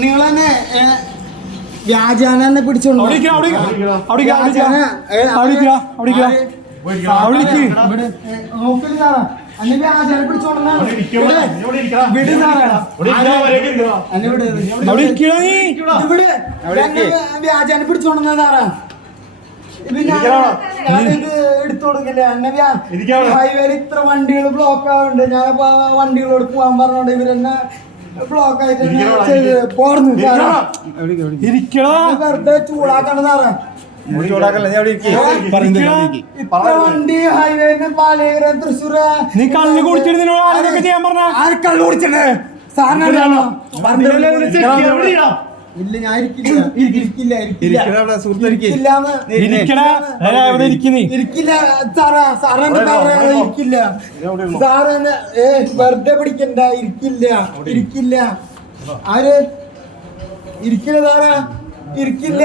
നിങ്ങൾ തന്നെ വ്യാജാന തന്നെ പിടിച്ചോളൂ. അന്നെ വ്യാജാനെ പിടിച്ചോണ്ടാണ് വ്യാജാനെ പിടിച്ചോണ്ടാറാ. ഇത് എടുത്തു കൊടുക്കില്ല. എന്നെ ഹൈവേയിൽ ഇത്ര വണ്ടികൾ ബ്ലോക്ക് ആവുന്നുണ്ട്. ഞാൻ വണ്ടികളോട് പോകാൻ പറഞ്ഞോണ്ട് ഇവരെന്നെ ബ്ലോക്ക് ആയിട്ട് പോർന്നു വെറുതെ ചൂടാക്കണ്ട സാറേ. വണ്ടി ഹൈവേന്ന് പാലയേരം തൃശ്ശൂര് നീ കള്ള് കുടിച്ചിട്ട് ചെയ്യാൻ പറഞ്ഞ കള്ള് കുടിച്ചിട്ട് സാറിനറിയാമോ? ഇല്ല ഞാൻ ഇരിക്കില്ല സാറ് വെറുതെ പിടിക്കണ്ട. ഇരിക്കില്ല ആര് ഇരിക്കില്ല സാറാ ഇരിക്കില്ല.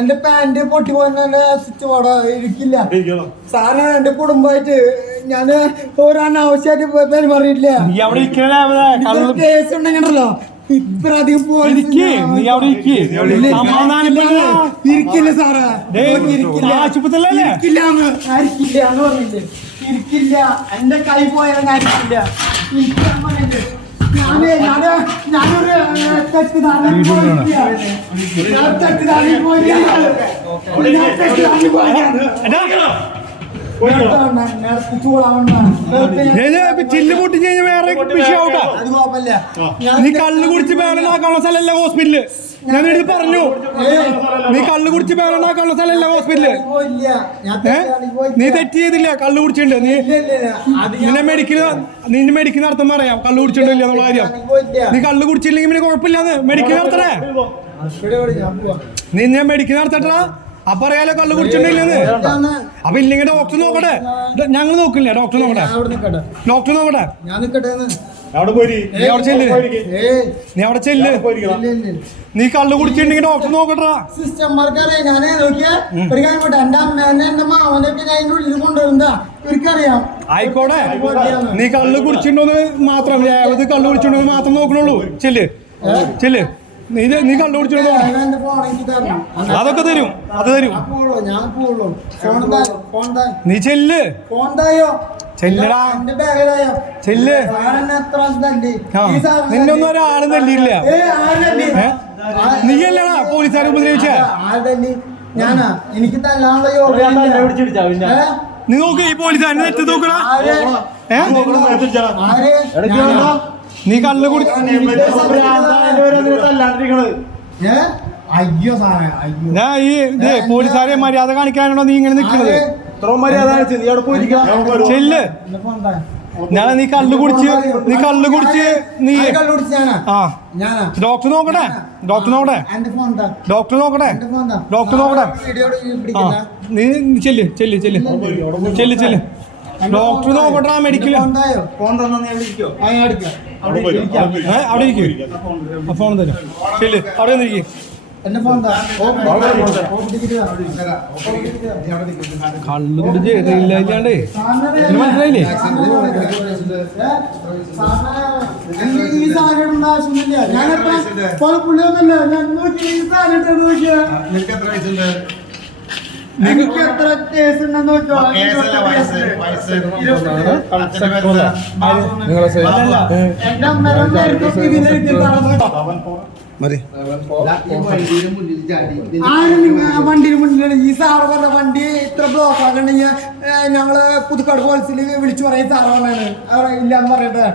എന്റെ പാന്റ് പൊട്ടി പോന്നെ സ്വിച്ച് ബോർഡ് ഇരിക്കില്ല സാറിന്. എന്റെ കുടുംബമായിട്ട് ഞാന് ഓരോ അനാവശ്യമായിട്ട് പെരുമാറിയിട്ടില്ല. കേസ് ഉണ്ടെങ്കിലോ ഇത്ര അധികം ഇരിക്കില്ല സാറേ. ഇരിക്കില്ലാന്ന് പറഞ്ഞില്ലേ? ഇരിക്കില്ല. എന്റെ കൈ പോയാലും ഇരിക്കില്ല. ഇരിക്കാൻ പറഞ്ഞിട്ട് ഞാനൊരു തെറ്റിദ്ധാരണ ചില്ല് പൊട്ടി കഴിഞ്ഞാൽ വേറെ വിഷയമാവട്ടെ. നീ കള്ള് കുടിച്ച് ബേളനാക്കാനുള്ള സ്ഥലമല്ല ഹോസ്പിറ്റല്. ഞാൻ ഇത് പറഞ്ഞു. നീ കള്ള് കുടിച്ച് ബേളനാക്കാനുള്ള സ്ഥലമല്ല ഹോസ്പിറ്റല്. നീ തെറ്റ് ചെയ്തില്ല. കള്ള് കുടിച്ചിട്ടുണ്ട്. നിന്നെ മെഡിക്കൽ നടത്തുമ്പോ അറിയാം കള്ള് കുടിച്ചിട്ടില്ല എന്നുള്ള കാര്യം. നീ കള്ള് കുടിച്ചില്ലെങ്കിൽ പിന്നെ കുഴപ്പമില്ലാന്ന് മെഡിക്കൽ നടത്തണേ. നിന്നെ മെഡിക്കൽ നടത്തട്ടാ. അപ്പൊ അറിയാലോ കള്ളു കുടിച്ചിട്ടില്ലെന്ന്. അപ്പൊ ഇല്ലെങ്കിൽ ഡോക്ടർ നോക്കട്ടെ. ഞങ്ങൾ നോക്കില്ല. ഡോക്ടർ നോക്കട്ടെ. നീ അവിടെ ചെല്ല്. നീ കള്ളു കുടിച്ചിട്ടുണ്ടെങ്കിൽ ഡോക്ടർ നോക്കട്ടാ. ആയിക്കോട്ടെ. നീ കള്ളു കുടിച്ചിട്ടുണ്ടോന്ന് മാത്രം കള്ളു കുടിച്ചിട്ടുണ്ടോ മാത്രം നോക്കണുള്ളൂ. ചെല്ല്. നീ കണ്ടുപിടിച്ചോ. അതൊക്കെ തരും. അത് തരും. നീ ചെല്ല്. ചെല്ലടാ. ചെല്ല്. നിന്നൊന്നും ഒരാളും തല്ലിയില്ല. നീയല്ലടാ പോലീസുകാരെ ഉപദ്രവിച്ച. എനിക്ക് തല്ലാനുള്ള യോഗ്യത. നീ നോക്ക്. ഈ പോലീസുകാരനെ തെറ്റ് നോക്കടാ. നീ കള്ളു കുടി. ഞാൻ ഈ പോലീസുകാരെ മര്യാദ കാണിക്കാനാണോ നീ ഇങ്ങനെ നിൽക്കുന്നത്? ചെല്ല്. ഞാൻ നീ കള്ളു കുടിച്ച് നീ ഡോക്ടർ നോക്കട്ടെ. നീ ചെല്ല്. ഡോക്ടർ നോക്കട്ടാ. മെഡിക്കൽ അവിടെ ഇരിക്കും. ഫോൺ തരും. ചെല്ല്. അവിടെ വന്നിരിക്കും. കള്ളു കുടിച്ച് ഇല്ലാണ്ടേ മനസ്സിലായില്ലേ? എനിക്ക് എത്ര കേസ് ഉണ്ടെന്ന് നോക്കിയോളാം. എന്റെ വണ്ടിയുടെ മുന്നിലാണ് ഈ സാറ് പറഞ്ഞ വണ്ടി ഇത്ര ബ്ലോക്ക് ആക്കണ്ടെങ്കിൽ ഞങ്ങള് പുതുക്കാട് പോലീസിൽ വിളിച്ചു പറയും സാറ് പറഞ്ഞാണ്. ഇല്ലാന്ന് പറയട്ടെ.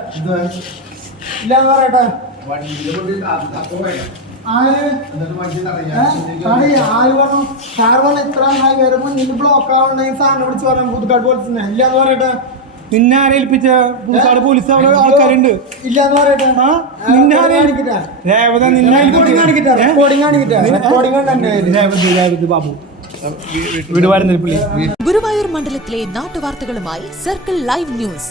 ബ്ലോക്ക് ആവണ്ടെങ്കിൽ സാറിനെ വിളിച്ചു പറയാം പുതുക്കാട് പോലീസിനെ. ഇല്ലാന്ന് പറയട്ടെ. നിന്നെ ആരെ ഏൽപ്പിച്ച പുതുക്കാട് പോലീസ് അവിടെ ആൾക്കാരുണ്ട്. ഇല്ലാന്ന് പറയട്ടെ. ബാബു വീട് വരുന്ന ഗുരുവായൂർ മണ്ഡലത്തിലെ നാട്ടുവാർത്തകളുമായി സർക്കിൾ ലൈവ് ന്യൂസ്.